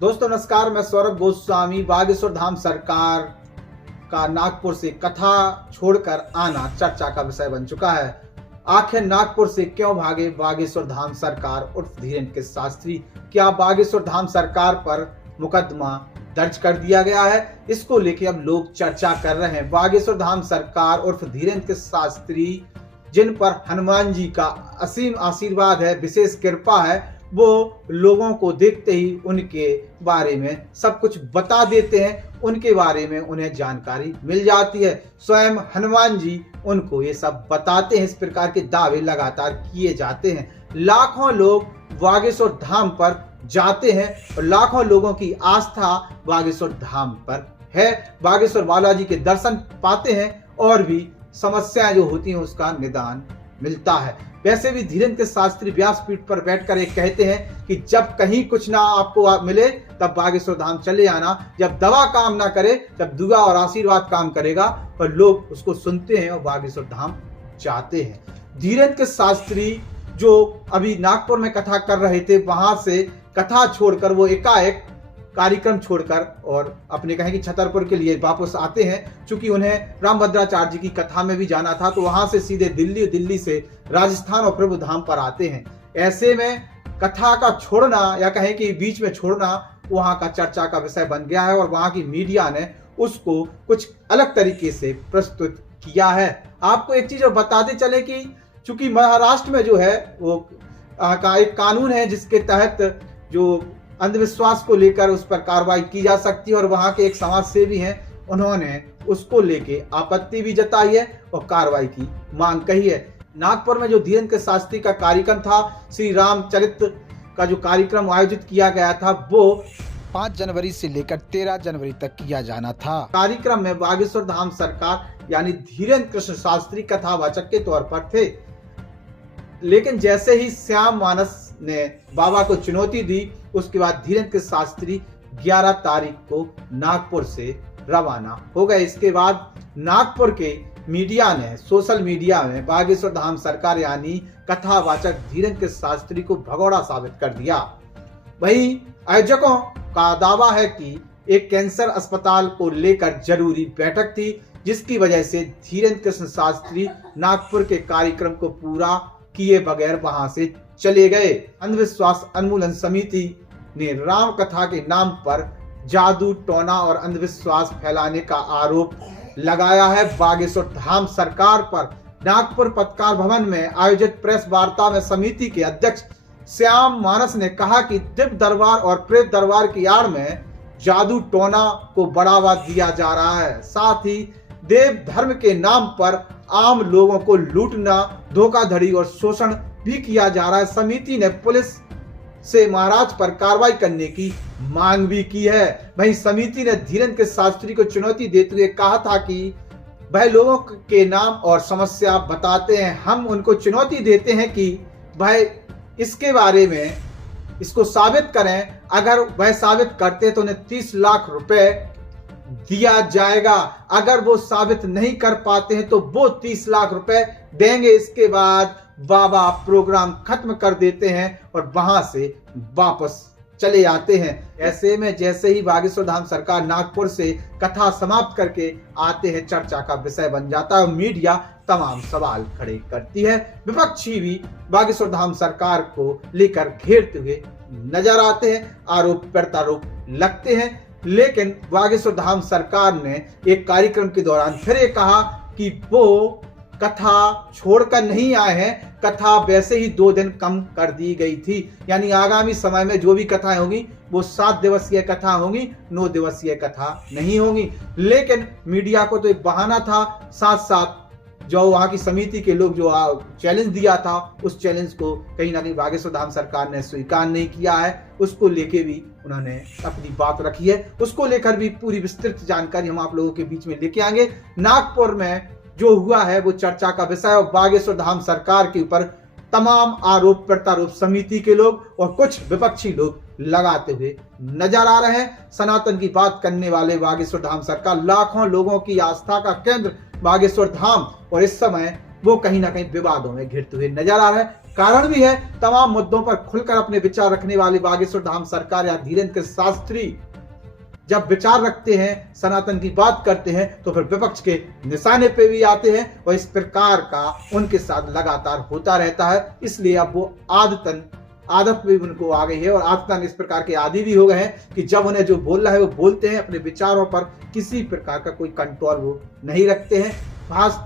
दोस्तों नमस्कार, मैं सौरभ गोस्वामी। बागेश्वर धाम सरकार का नागपुर से कथा छोड़कर आना चर्चा का विषय बन चुका है। आखिर नागपुर से क्यों भागे बागेश्वर धाम सरकार उर्फ धीरेन्द्र के शास्त्री? क्या बागेश्वर धाम सरकार पर मुकदमा दर्ज कर दिया गया है? इसको लेके अब लोग चर्चा कर रहे हैं। बागेश्वर धाम सरकार उर्फ धीरेन्द्र के शास्त्री, जिन पर हनुमान जी का असीम आशीर्वाद है, विशेष कृपा है, वो लोगों को देखते ही उनके बारे में सब कुछ बता देते हैं। उनके बारे में उन्हें जानकारी मिल जाती है। स्वयं हनुमान जी उनको ये सब बताते हैं। इस प्रकार के दावे लगातार किए जाते हैं। लाखों लोग बागेश्वर धाम पर जाते हैं और लाखों लोगों की आस्था बागेश्वर धाम पर है। बागेश्वर बालाजी के दर्शन पाते हैं और भी समस्याएं जो होती हैं उसका निदान मिलता है। वैसे भी धीरेन्द्र के शास्त्री व्यासपीठ पर बैठकर एक कहते हैं कि जब कहीं कुछ ना आपको मिले तब बागेश्वर धाम चले आना। जब दवा काम ना करे, जब दुआ और आशीर्वाद काम करेगा, और लोग उसको सुनते हैं और बागेश्वर धाम जाते हैं। धीरेन्द्र के शास्त्री जो अभी नागपुर में कथा कर रहे थे, वहां से कथा छोड़कर वो एकाएक कार्यक्रम छोड़कर और अपने कहें कि छतरपुर के लिए वापस आते हैं। चूंकि उन्हें रामभद्राचार्य जी की कथा में भी जाना था, तो वहां से सीधे दिल्ली से राजस्थान और प्रभु धाम पर आते हैं। ऐसे में कथा का छोड़ना या कहें कि बीच में छोड़ना वहां का चर्चा का विषय बन गया है और वहां की मीडिया ने उसको कुछ अलग तरीके से प्रस्तुत किया है। आपको एक चीज और बताते चले कि चूंकि महाराष्ट्र में जो है वो एक कानून है जिसके तहत जो अंधविश्वास को लेकर उस पर कार्रवाई की जा सकती है, और वहां के एक समाज सेवी हैं, उन्होंने उसको लेके आपत्ति भी जताई है और कार्रवाई की मांग कही है। नागपुर में जो धीरेन्द्र के शास्त्री का कार्यक्रम था, श्री रामचरित्र का जो कार्यक्रम आयोजित किया गया था, वो 5 जनवरी से लेकर 13 जनवरी तक किया जाना था। कार्यक्रम में बागेश्वर धाम सरकार यानी धीरेन्द्र कृष्ण शास्त्री कथावाचक के तौर पर थे। लेकिन जैसे ही श्याम मानस ने बाबा को चुनौती दी, उसके बाद धीरेन्द्र के शास्त्री 11 तारीख को नागपुर से रवाना हो गए। इसके बाद नागपुर के मीडिया ने सोशल मीडिया में बागेश्वर धाम सरकार यानी कथावाचक धीरेन्द्र के शास्त्री को भगोड़ा साबित कर दिया। वहीं आयोजकों का दावा है कि एक कैंसर अस्पताल को लेकर जरूरी बैठक थी, जिसकी वजह से धीरेन्द्र कृष्ण शास्त्री नागपुर के कार्यक्रम को पूरा किए बगैर वहां से चले गए। अंधविश्वास उन्मूलन समिति ने राम कथा के नाम पर जादू टोना और अंधविश्वास फैलाने का आरोप लगाया है बागेश्वर धाम सरकार पर। नागपुर पत्रकार भवन में आयोजित प्रेस वार्ता में समिति के अध्यक्ष श्याम मानस ने कहा कि दिव्य दरबार और प्रेत दरबार की आड़ में जादू टोना को बढ़ावा दिया जा रहा है। साथ ही देव धर्म के नाम पर आम लोगों को लूटना, धोखाधड़ी और शोषण भी किया जा रहा है। समिति ने पुलिस से महाराज पर कार्रवाई करने की मांग भी की है। वहीं समिति ने धीरेन्द्र के शास्त्री को चुनौती देते हुए कहा था कि वह लोगों के नाम और समस्या बताते हैं, हम उनको चुनौती देते हैं कि वह इसके बारे में इसको साबित करें। अगर वह साबित करते तो उन्हें 30 लाख रुपए दिया जाएगा। अगर वो साबित नहीं कर पाते हैं तो वो 30 लाख रुपए देंगे। इसके बाद बाबा प्रोग्राम खत्म कर देते हैं और वहां से वापस चले आते हैं। ऐसे में जैसे ही बागेश्वर धाम सरकार नागपुर से कथा समाप्त करके आते हैं, चर्चा का विषय बन जाता है। मीडिया तमाम सवाल खड़े करती है। विपक्षी भी बागेश्वर धाम सरकार को लेकर घेरते हुए नजर आते हैं, आरोप प्रत्यारोप लगते हैं। लेकिन बागेश्वर धाम सरकार ने एक कार्यक्रम के दौरान फिर ये कहा कि वो कथा छोड़कर नहीं आए हैं। कथा वैसे ही 2 दिन कम कर दी गई थी, यानी आगामी समय में जो भी कथाएं होंगी वो 7 दिवसीय कथा होंगी, 9 दिवसीय कथा नहीं होंगी। लेकिन मीडिया को तो एक बहाना था, साथ साथ जो वहां की समिति के लोग जो चैलेंज दिया था, उस चैलेंज को कहीं ना कहीं बागेश्वर धाम सरकार ने स्वीकार नहीं किया है। उसको लेकर भी उन्होंने अपनी बात रखी है। उसको लेकर भी पूरी विस्तृत जानकारी हम आप लोगों के बीच में लेके आएंगे। नागपुर में जो हुआ है वो चर्चा का विषय और बागेश्वर धाम सरकार के ऊपर तमाम आरोप प्रत्यारोप समिति के लोग और कुछ विपक्षी लोग लगाते हुए नजर आ रहे हैं। सनातन की बात करने वाले बागेश्वर धाम सरकार, लाखों लोगों की आस्था का केंद्र बागेश्वर धाम, और इस समय वो कहीं ना कहीं विवादों में घिरते हुए नजर आ रहा है। कारण भी है, तमाम मुद्दों पर खुलकर अपने विचार रखने वाली बागेश्वर धाम सरकार या धीरेन्द्र शास्त्री जब विचार रखते हैं, सनातन की बात करते हैं, तो फिर विपक्ष के निशाने पे भी आते हैं और इस प्रकार का उनके साथ लगातार होता रहता है। इसलिए अब वो आदत भी उनको आ गई है और आदतन इस प्रकार के आदी भी हो गए हैं कि जब उन्हें जो बोलना है वो बोलते हैं। अपने विचारों पर किसी प्रकार का कोई कंट्रोल वो नहीं रखते हैं।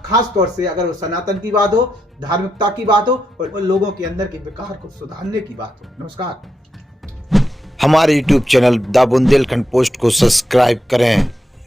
खास तौर से अगर वो सनातन की बात हो, धार्मिकता की बात हो और उन लोगों के अंदर के विकार को सुधारने की बात हो। नमस्कार। हमारे YouTube channel the Bundelkhand post को सब्सक्राइब करें।